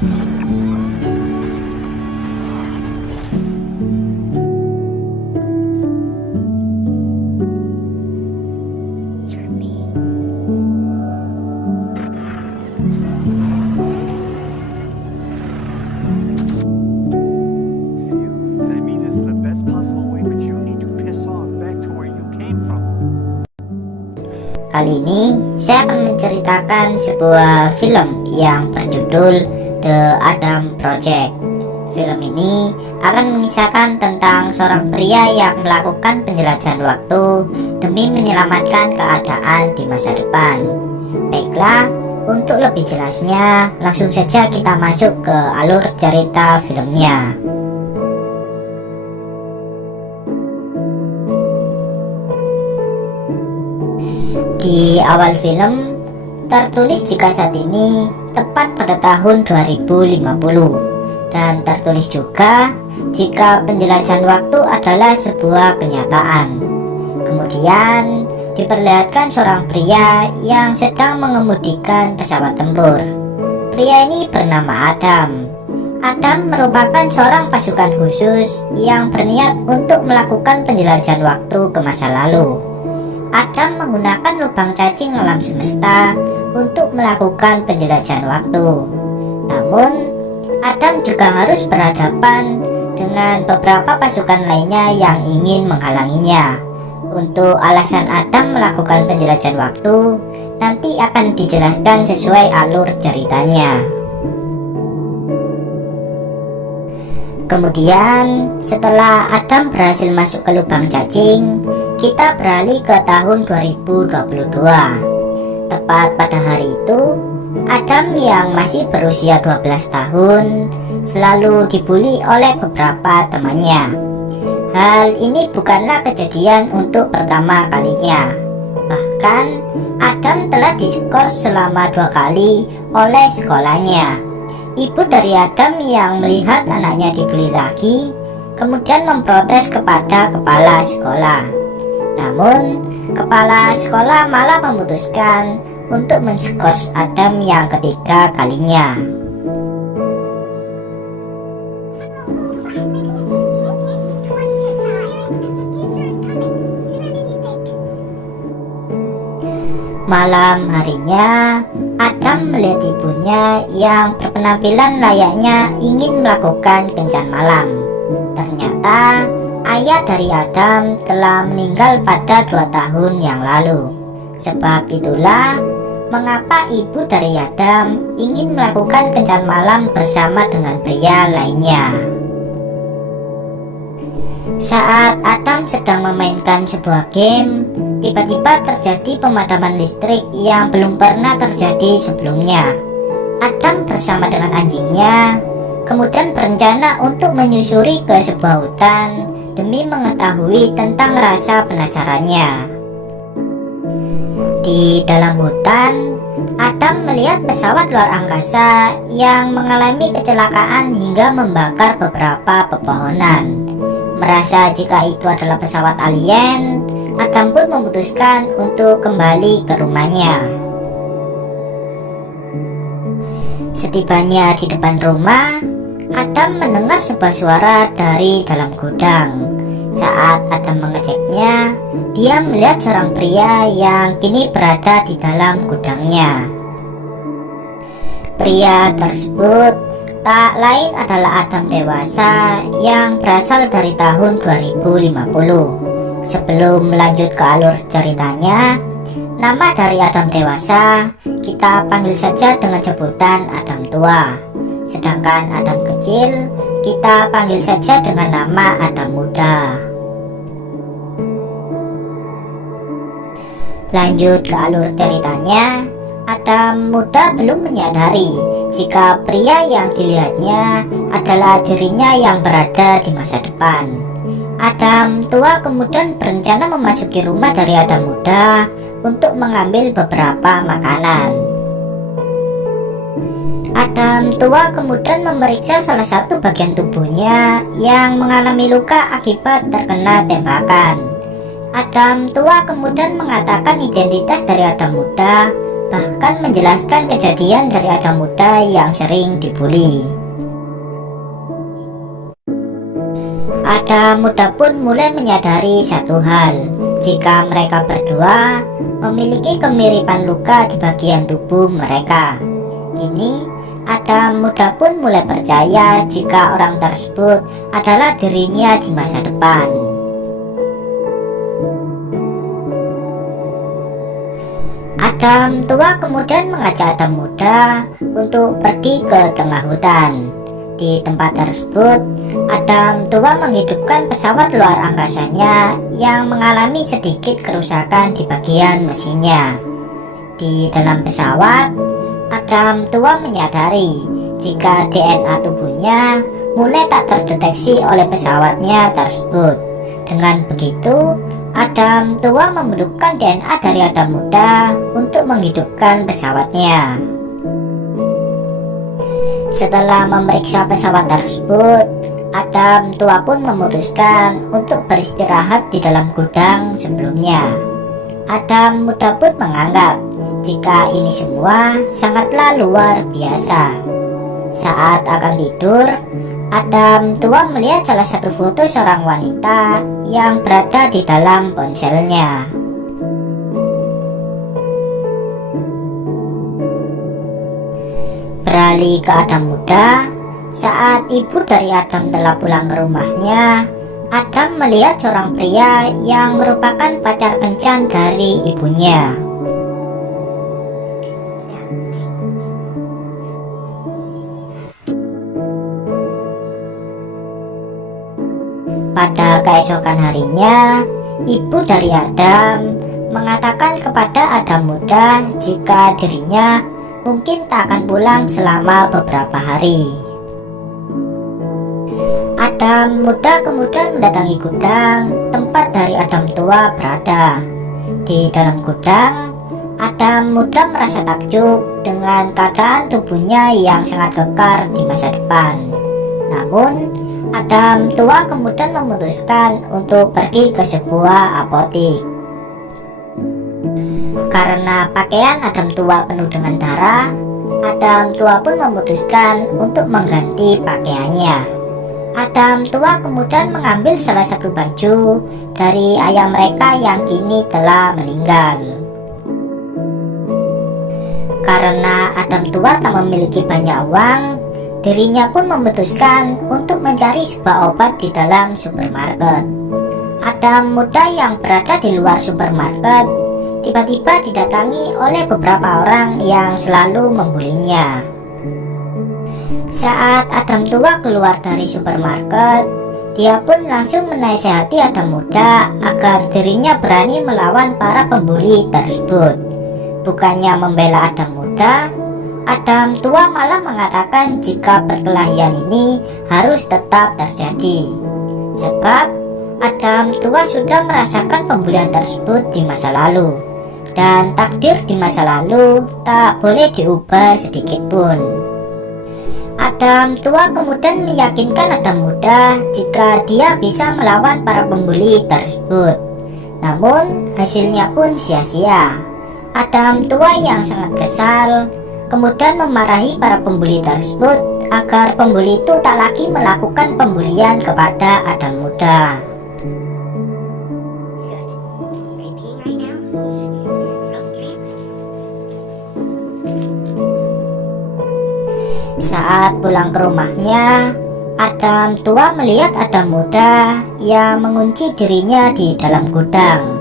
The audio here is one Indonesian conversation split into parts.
Kali ini saya akan menceritakan sebuah film yang berjudul The Adam Project. Film ini akan mengisahkan tentang seorang pria yang melakukan penjelajahan waktu demi menyelamatkan keadaan di masa depan. Baiklah, untuk lebih jelasnya langsung saja kita masuk ke alur cerita filmnya. Di awal film tertulis jika saat ini tepat pada tahun 2050, dan tertulis juga jika penjelajahan waktu adalah sebuah kenyataan. Kemudian diperlihatkan seorang pria yang sedang mengemudikan pesawat tempur. Pria ini bernama Adam. Adam merupakan seorang pasukan khusus yang berniat untuk melakukan penjelajahan waktu ke masa lalu. Adam menggunakan lubang cacing alam semesta untuk melakukan penjelajahan waktu. Namun, Adam juga harus berhadapan dengan beberapa pasukan lainnya yang ingin menghalanginya. Untuk alasan Adam melakukan penjelajahan waktu nanti akan dijelaskan sesuai alur ceritanya. Kemudian, setelah Adam berhasil masuk ke lubang cacing, kita beralih ke tahun 2022. Tepat pada hari itu, Adam yang masih berusia 12 tahun selalu dibully oleh beberapa temannya. Hal ini bukanlah kejadian untuk pertama kalinya. Bahkan, Adam telah diskors selama 2 kali oleh sekolahnya. Ibu dari Adam yang melihat anaknya dibully lagi, kemudian memprotes kepada kepala sekolah. Namun, kepala sekolah malah memutuskan untuk menskors Adam yang ketiga kalinya. Malam harinya, Adam melihat ibunya yang berpenampilan layaknya ingin melakukan kencan malam. Ternyata ayah dari Adam telah meninggal pada 2 tahun yang lalu. Sebab itulah mengapa ibu dari Adam ingin melakukan kencan malam bersama dengan pria lainnya. Saat Adam sedang memainkan sebuah game, tiba-tiba terjadi pemadaman listrik yang belum pernah terjadi sebelumnya. Adam bersama dengan anjingnya kemudian berencana untuk menyusuri ke sebuah hutan demi mengetahui tentang rasa penasarannya. Di dalam hutan, Adam melihat pesawat luar angkasa yang mengalami kecelakaan hingga membakar beberapa pepohonan. Merasa jika itu adalah pesawat alien, Adam pun memutuskan untuk kembali ke rumahnya. Setibanya di depan rumah, Adam mendengar sebuah suara dari dalam gudang. Saat Adam mengeceknya, dia melihat seorang pria yang kini berada di dalam gudangnya. Pria tersebut tak lain adalah Adam dewasa yang berasal dari tahun 2050. Sebelum melanjut ke alur ceritanya, nama dari Adam dewasa kita panggil saja dengan sebutan Adam tua. Sedangkan Adam kecil kita panggil saja dengan nama Adam muda. Lanjut ke alur ceritanya, Adam muda belum menyadari jika pria yang dilihatnya adalah dirinya yang berada di masa depan. Adam tua kemudian berencana memasuki rumah dari Adam muda untuk mengambil beberapa makanan. Adam tua kemudian memeriksa salah satu bagian tubuhnya yang mengalami luka akibat terkena tembakan. Adam tua kemudian mengatakan identitas dari Adam muda bahkan menjelaskan kejadian dari Adam muda yang sering dibully. Adam muda pun mulai menyadari satu hal, jika mereka berdua memiliki kemiripan luka di bagian tubuh mereka. Kini Adam muda pun mulai percaya jika orang tersebut adalah dirinya di masa depan. Adam tua kemudian mengajak Adam muda untuk pergi ke tengah hutan. Di tempat tersebut, Adam tua menghidupkan pesawat luar angkasanya yang mengalami sedikit kerusakan di bagian mesinnya. Di dalam pesawat, Adam tua menyadari jika DNA tubuhnya mulai tak terdeteksi oleh pesawatnya tersebut. Dengan begitu, Adam tua memerlukan DNA dari Adam muda untuk menghidupkan pesawatnya. Setelah memeriksa pesawat tersebut, Adam tua pun memutuskan untuk beristirahat di dalam gudang sebelumnya. Adam muda pun menganggap jika ini semua sangatlah luar biasa. Saat akan tidur, Adam tua melihat salah satu foto seorang wanita yang berada di dalam ponselnya. Beralih ke Adam muda, saat ibu dari Adam telah pulang ke rumahnya, Adam melihat seorang pria yang merupakan pacar kencan dari ibunya. Pada keesokan harinya, ibu dari Adam mengatakan kepada Adam muda jika dirinya mungkin tak akan pulang selama beberapa hari. Adam muda kemudian mendatangi gudang tempat dari Adam tua berada. Di dalam gudang, Adam muda merasa takjub dengan keadaan tubuhnya yang sangat kekar di masa depan. Namun, Adam tua kemudian memutuskan untuk pergi ke sebuah apotik. Karena pakaian Adam tua penuh dengan darah, Adam tua pun memutuskan untuk mengganti pakaiannya. Adam tua kemudian mengambil salah satu baju dari ayah mereka yang kini telah meninggal. Karena Adam tua tak memiliki banyak uang, dirinya pun memutuskan untuk mencari sebuah obat di dalam supermarket. Adam muda yang berada di luar supermarket tiba-tiba didatangi oleh beberapa orang yang selalu membulinya. Saat Adam tua keluar dari supermarket, dia pun langsung menasihati Adam muda agar dirinya berani melawan para pembuli tersebut. Bukannya membela Adam muda, Adam tua malah mengatakan jika perkelahian ini harus tetap terjadi. Sebab Adam tua sudah merasakan pembulian tersebut di masa lalu, dan takdir di masa lalu tak boleh diubah sedikit pun. Adam tua kemudian meyakinkan Adam muda jika dia bisa melawan para pembuli tersebut. Namun hasilnya pun sia-sia. Adam tua yang sangat kesal kemudian memarahi para pembuli tersebut agar pembuli itu tak lagi melakukan pembulian kepada Adam muda. Saat pulang ke rumahnya, Adam tua melihat Adam muda yang mengunci dirinya di dalam gudang.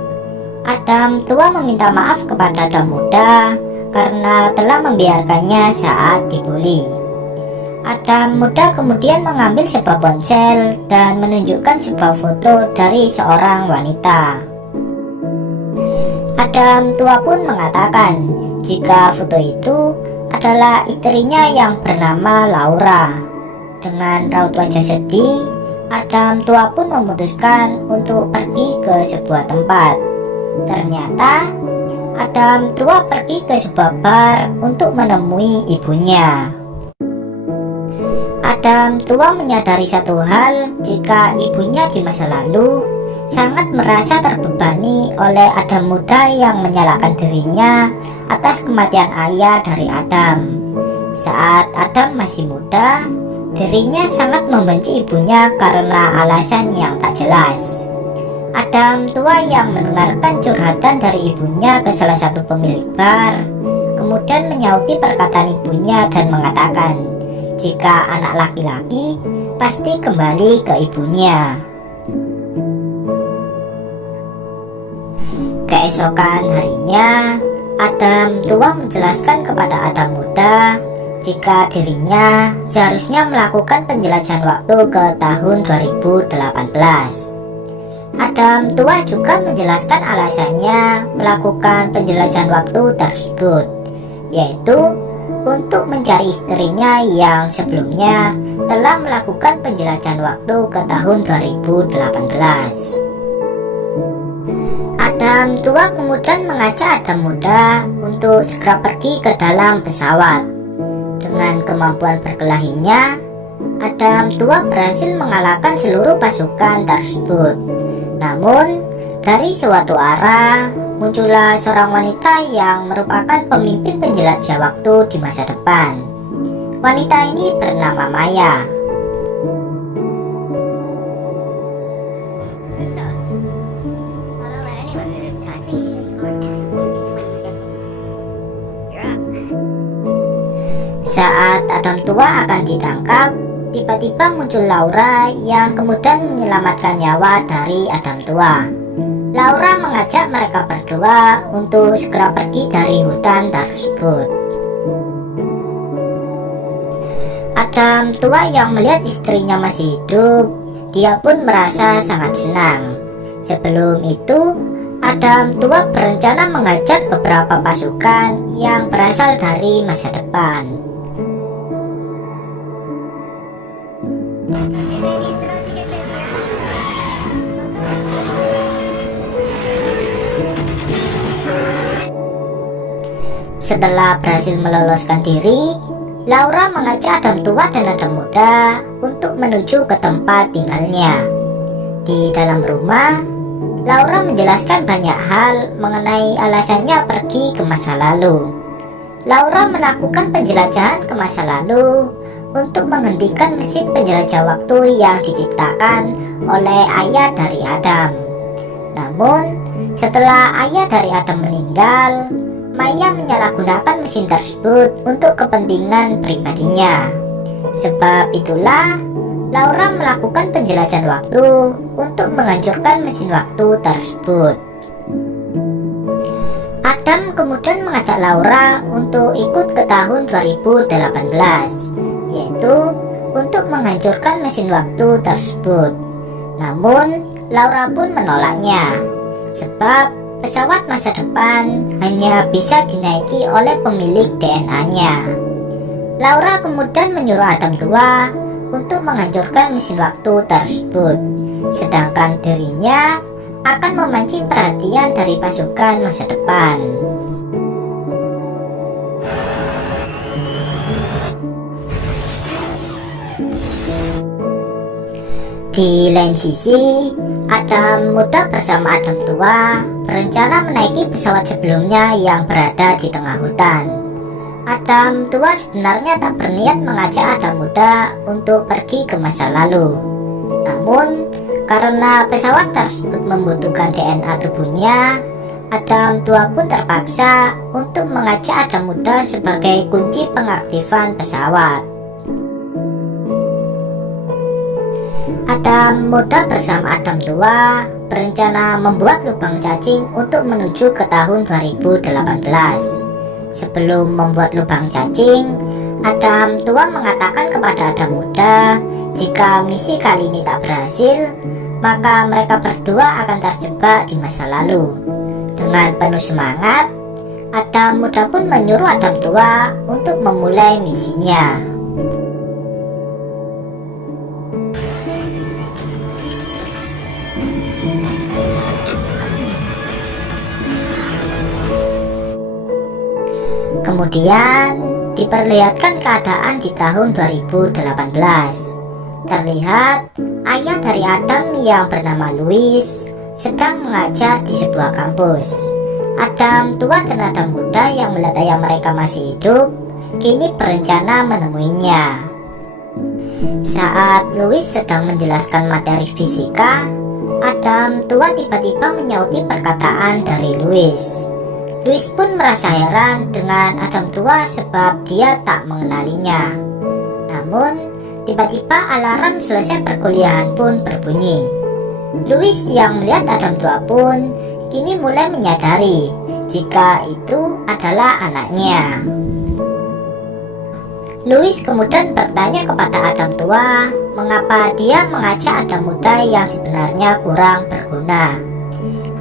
Adam tua meminta maaf kepada Adam muda karena telah membiarkannya saat dibully. Adam muda kemudian mengambil sebuah ponsel dan menunjukkan sebuah foto dari seorang wanita. Adam tua pun mengatakan jika foto itu adalah istrinya yang bernama Laura. Dengan raut wajah sedih, Adam tua pun memutuskan untuk pergi ke sebuah tempat. Ternyata Adam tua pergi ke sebuah bar untuk menemui ibunya. Adam tua menyadari satu hal, jika ibunya di masa lalu sangat merasa terbebani oleh Adam muda yang menyalahkan dirinya atas kematian ayah dari Adam. Saat Adam masih muda, dirinya sangat membenci ibunya karena alasan yang tak jelas. Adam tua yang mendengarkan curhatan dari ibunya ke salah satu pemilik bar, kemudian menyauti perkataan ibunya dan mengatakan, jika anak laki-laki pasti kembali ke ibunya. Keesokan harinya, Adam tua menjelaskan kepada Adam muda jika dirinya seharusnya melakukan penjelajahan waktu ke tahun 2018. Adam tua juga menjelaskan alasannya melakukan penjelajahan waktu tersebut, yaitu untuk mencari istrinya yang sebelumnya telah melakukan penjelajahan waktu ke tahun 2018. Adam tua kemudian mengajak Adam muda untuk segera pergi ke dalam pesawat. Dengan kemampuan berkelahinya, Adam tua berhasil mengalahkan seluruh pasukan tersebut. Namun, dari suatu arah muncullah seorang wanita yang merupakan pemimpin penjelajah waktu di masa depan. Wanita ini bernama Maya. Saat Adam tua akan ditangkap, tiba-tiba muncul Laura yang kemudian menyelamatkan nyawa dari Adam tua. Laura mengajak mereka berdua untuk segera pergi dari hutan tersebut. Adam tua yang melihat istrinya masih hidup, dia pun merasa sangat senang. Sebelum itu, Adam tua berencana mengajak beberapa pasukan yang berasal dari masa depan. Setelah berhasil meloloskan diri, Laura mengajak Adam tua dan Adam muda untuk menuju ke tempat tinggalnya. Di dalam rumah, Laura menjelaskan banyak hal mengenai alasannya pergi ke masa lalu. Laura melakukan penjelajahan ke masa lalu untuk menghentikan mesin penjelajah waktu yang diciptakan oleh ayah dari Adam. Namun, setelah ayah dari Adam meninggal, Maya menyalahgunakan mesin tersebut untuk kepentingan pribadinya. Sebab itulah, Laura melakukan penjelajahan waktu untuk menghancurkan mesin waktu tersebut. Adam kemudian mengajak Laura untuk ikut ke tahun 2018, yaitu untuk menghancurkan mesin waktu tersebut. Namun, Laura pun menolaknya, sebab pesawat masa depan hanya bisa dinaiki oleh pemilik DNA-nya. Laura kemudian menyuruh Adam tua untuk menghancurkan mesin waktu tersebut, sedangkan dirinya akan memancing perhatian dari pasukan masa depan. Di lain sisi, Adam muda bersama Adam tua berencana menaiki pesawat sebelumnya yang berada di tengah hutan. Adam tua sebenarnya tak berniat mengajak Adam muda untuk pergi ke masa lalu. Namun, karena pesawat tersebut membutuhkan DNA tubuhnya, Adam tua pun terpaksa untuk mengajak Adam muda sebagai kunci pengaktifan pesawat. Adam muda bersama Adam tua berencana membuat lubang cacing untuk menuju ke tahun 2018. Sebelum membuat lubang cacing, Adam tua mengatakan kepada Adam muda jika misi kali ini tak berhasil, maka mereka berdua akan terjebak di masa lalu. Dengan penuh semangat, Adam muda pun menyuruh Adam tua untuk memulai misinya. Kemudian diperlihatkan keadaan di tahun 2018. Terlihat ayah dari Adam yang bernama Louis sedang mengajar di sebuah kampus. Adam tua dan Adam muda yang melihat ayah mereka masih hidup kini berencana menemuinya. Saat Louis sedang menjelaskan materi fisika, Adam tua tiba-tiba menyauti perkataan dari Louis. Louis pun merasa heran dengan Adam tua sebab dia tak mengenalinya. Namun, tiba-tiba alarm selesai perkuliahan pun berbunyi. Louis yang melihat Adam tua pun kini mulai menyadari jika itu adalah anaknya. Louis kemudian bertanya kepada Adam tua mengapa dia mengajak Adam muda yang sebenarnya kurang berguna.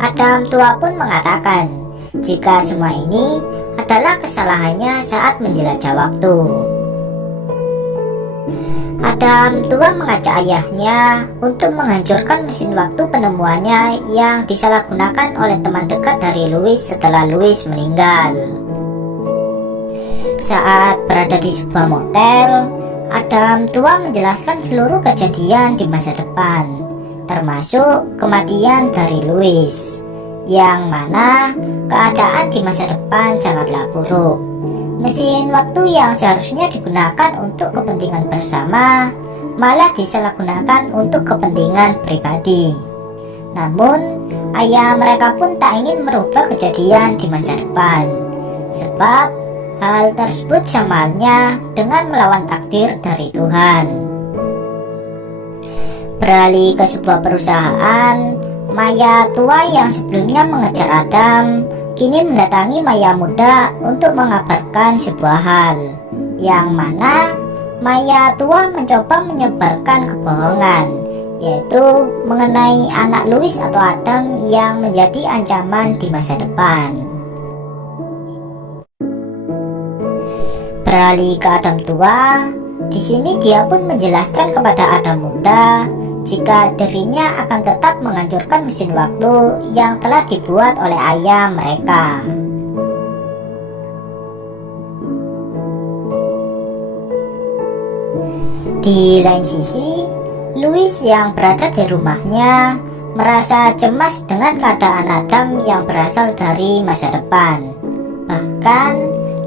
Adam tua pun mengatakan jika semua ini adalah kesalahannya saat menjelajah waktu. Adam tua mengajak ayahnya untuk menghancurkan mesin waktu penemuannya yang disalahgunakan oleh teman dekat dari Louis setelah Louis meninggal. Saat berada di sebuah motel, Adam tua menjelaskan seluruh kejadian di masa depan, termasuk kematian dari Louis, yang mana keadaan di masa depan sangatlah buruk. Mesin waktu yang seharusnya digunakan untuk kepentingan bersama malah disalahgunakan untuk kepentingan pribadi. Namun, ayah mereka pun tak ingin merubah kejadian di masa depan, sebab hal tersebut sama halnya dengan melawan takdir dari Tuhan. Beralih ke sebuah perusahaan, Maya tua yang sebelumnya mengejar Adam kini mendatangi Maya muda untuk mengabarkan sebuah hal, yang mana Maya tua mencoba menyebarkan kebohongan, yaitu mengenai anak Louis atau Adam yang menjadi ancaman di masa depan. Beralih ke Adam tua, di sini dia pun menjelaskan kepada Adam muda jika dirinya akan tetap menghancurkan mesin waktu yang telah dibuat oleh ayah mereka. Di lain sisi, Louis yang berada di rumahnya merasa cemas dengan keadaan Adam yang berasal dari masa depan. Bahkan,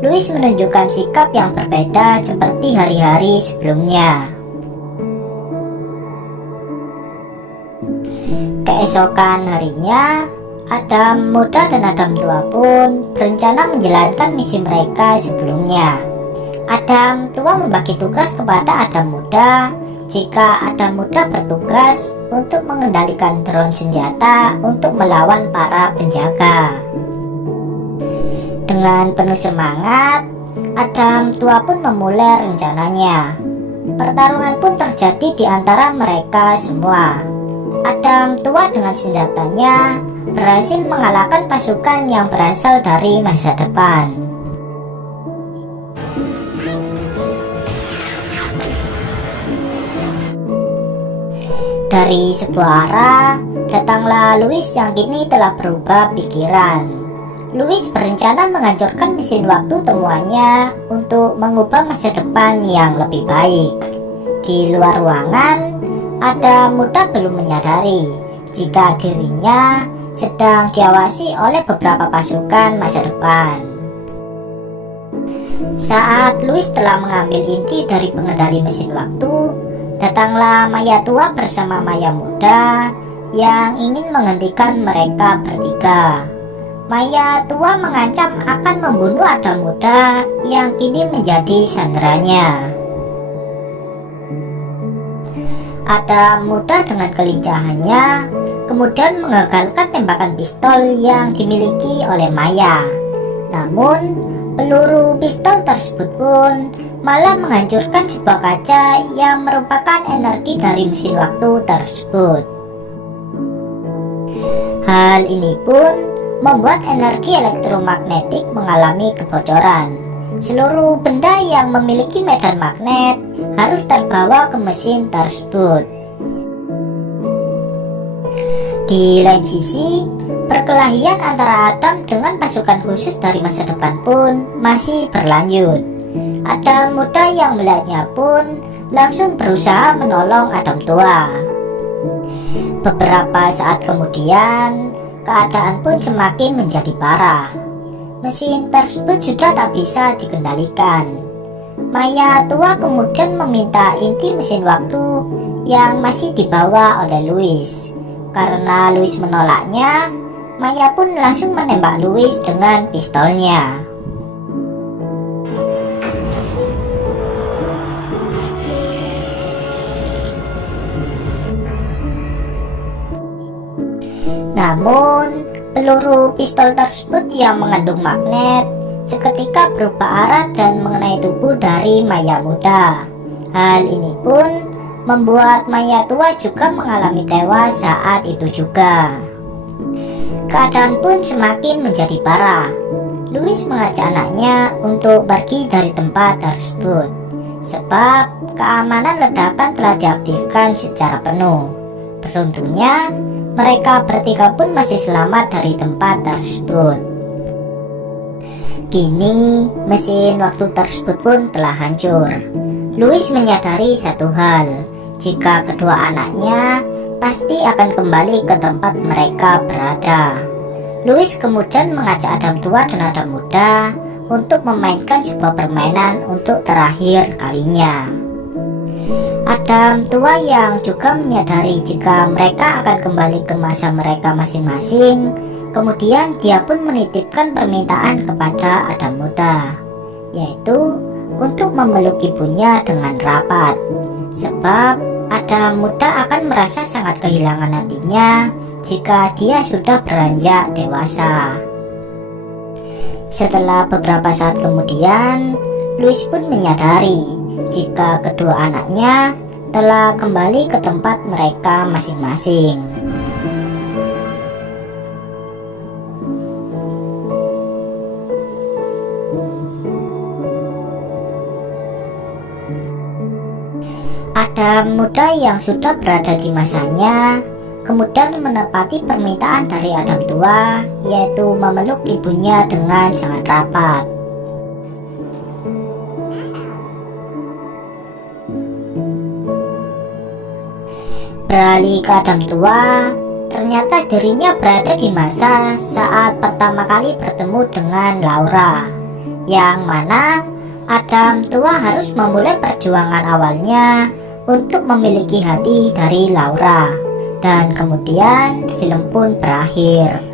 Louis menunjukkan sikap yang berbeda seperti hari-hari sebelumnya. Keesokan harinya, Adam muda dan Adam tua pun berencana menjalankan misi mereka sebelumnya. Adam tua membagi tugas kepada Adam muda jika Adam muda bertugas untuk mengendalikan drone senjata untuk melawan para penjaga. Dengan penuh semangat, Adam tua pun memulai rencananya. Pertarungan pun terjadi di antara mereka semua. Adam tua dengan senjatanya berhasil mengalahkan pasukan yang berasal dari masa depan. Dari sebuah arah, datanglah Louis yang kini telah berubah pikiran. Louis berencana menghancurkan mesin waktu temuannya untuk mengubah masa depan yang lebih baik. Di luar ruangan, Adam muda belum menyadari jika dirinya sedang diawasi oleh beberapa pasukan masa depan. Saat Louis telah mengambil inti dari pengendali mesin waktu, datanglah Maya tua bersama Maya muda yang ingin menghentikan mereka bertiga. Maya tua mengancam akan membunuh Adam muda yang kini menjadi sandaranya. Adam muda dengan kelincahannya kemudian mengagalkan tembakan pistol yang dimiliki oleh Maya. Namun, peluru pistol tersebut pun malah menghancurkan sebuah kaca yang merupakan energi dari mesin waktu tersebut. Hal ini pun membuat energi elektromagnetik mengalami kebocoran. Seluruh benda yang memiliki medan magnet harus terbawa ke mesin tersebut. Di lain sisi, perkelahian antara Adam dengan pasukan khusus dari masa depan pun masih berlanjut. Adam muda yang melihatnya pun langsung berusaha menolong Adam tua. Beberapa saat kemudian, keadaan pun semakin menjadi parah. Mesin tersebut sudah tak bisa dikendalikan. Maya tua kemudian meminta inti mesin waktu yang masih dibawa oleh Louis. Karena Louis menolaknya, Maya pun langsung menembak Louis dengan pistolnya. Namun, peluru pistol tersebut yang mengandung magnet seketika berubah arah dan mengenai tubuh dari Maya muda. Hal ini pun membuat Maya tua juga mengalami tewas saat itu juga. Keadaan pun semakin menjadi parah. Louis mengajak anaknya untuk pergi dari tempat tersebut, sebab keamanan ledakan telah diaktifkan secara penuh. Beruntungnya, mereka bertiga pun masih selamat dari tempat tersebut. Kini, mesin waktu tersebut pun telah hancur. Louis menyadari satu hal, jika kedua anaknya pasti akan kembali ke tempat mereka berada. Louis kemudian mengajak Adam tua dan Adam muda untuk memainkan sebuah permainan untuk terakhir kalinya. Adam tua yang juga menyadari jika mereka akan kembali ke masa mereka masing-masing, kemudian dia pun menitipkan permintaan kepada Adam muda, yaitu untuk memeluk ibunya dengan rapat, sebab Adam muda akan merasa sangat kehilangan hatinya jika dia sudah beranjak dewasa. Setelah beberapa saat kemudian, Louis pun menyadari jika kedua anaknya telah kembali ke tempat mereka masing-masing. Adam muda yang sudah berada di masanya kemudian menepati permintaan dari Adam tua, yaitu memeluk ibunya dengan sangat rapat. Beralih ke Adam tua, ternyata dirinya berada di masa saat pertama kali bertemu dengan Laura, yang mana Adam tua harus memulai perjuangan awalnya untuk memiliki hati dari Laura. Dan kemudian film pun berakhir.